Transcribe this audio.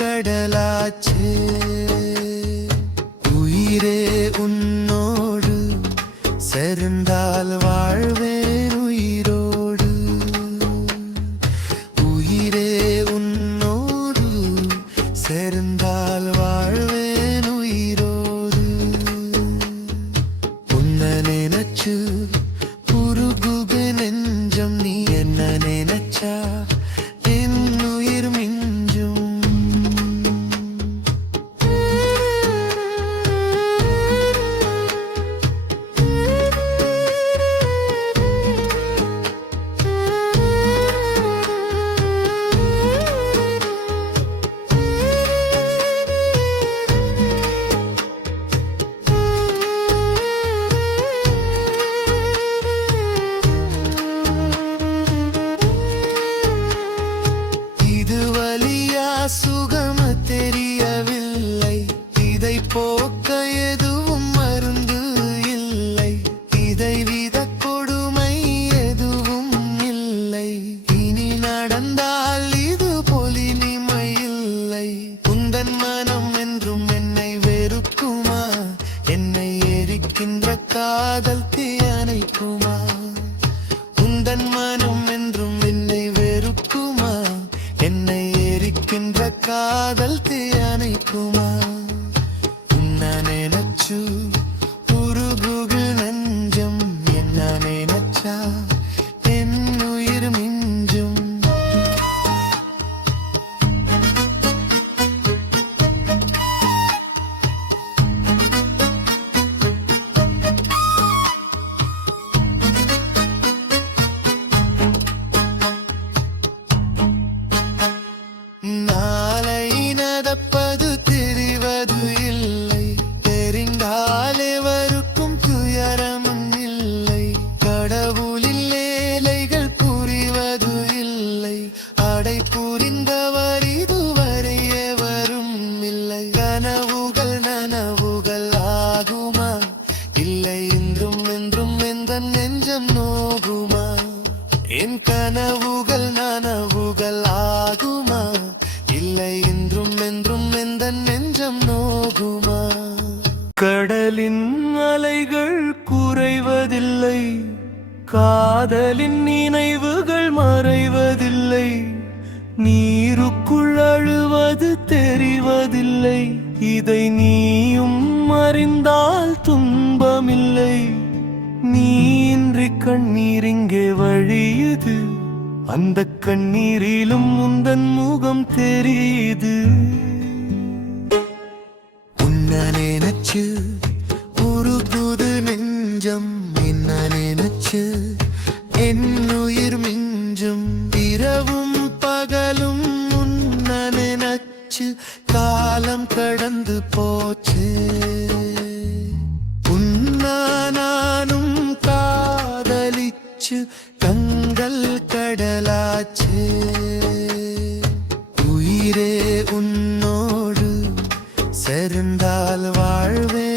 கடலாச்சு. உயிரே உன்னோடு சேர்ந்தால் வாழ்வேன் உயிரோடு. உயிரே உன்னோடு சேர்ந்தால் வாழ்வேன் உயிரோடு. உன்னை நினைச்சு உருகுக நெஞ்சம், நீ என்ன நினைச்சா என் உயிர் மிஞ்சும். சுகம் தெரியவில்லை, இதை போக்க எதுவும் மருந்து இல்லை. இதை வித கொடுமை எதுவும் இல்லை. இனி நடந்தால் இது பொலினிமை இல்லை. உந்தன் மனம் என்றும் என்னை வெறுக்குமா? என்னை எரிக்கின்ற காதல் தீயணைக்குமா? உந்தன் மனம் என்றும் என்னை வெறுக்குமா? என்னை எரிக்கின்ற காதல் தீயணைக்குமா? உன்னை நினைச்சு உருகுகு நெஞ்சம், என்ன நினைச்சா என் உயிர் மிஞ்சும். நாளை நடப்பது தெரிவது இல்லை, தெரிந்தாலே வருக்கும் துயரமும் இல்லை. கடவுளில் ஏழைகள் புரிவது இல்லை, அடை புரிந்தவர் இதுவரை எவரும் இல்லை. கனவுகள் நனவுகள் ஆகுமா? இல்லை இன்றும் என்றும் எந்த நெஞ்சம் நோகுமா? என் கனவுகள் நனவுகள் ஆகுமா? இல்லை இன்றும் என்றும் எந்த நெஞ்சம் நோகுமா? கடலின் அலைகள் குறைவதில்லை, காதலின் நினைவுகள் மறைவதில்லை. நீருக்குள் அழுவது தெரிவதில்லை, இதை நீயும் அறிந்தால் துன்பமில்லை. நீன்றி கண்ணீர் இங்கே வழியுது, அந்த கண்ணீரிலும் உந்தன் முகம் தெரியுது. உன்னை நினைச்சு உருகுது நெஞ்சம், என்ன நினைச்சு என் உயிர் மிஞ்சும். இரவும் பகலும் உன்னை நினைச்சு காலம் கடந்து போச்சு. நானும் காதலிச்சு கண்கள் கடலாச்சு. உயிரே உன்னோடு சேர்ந்தால் வாழ்வே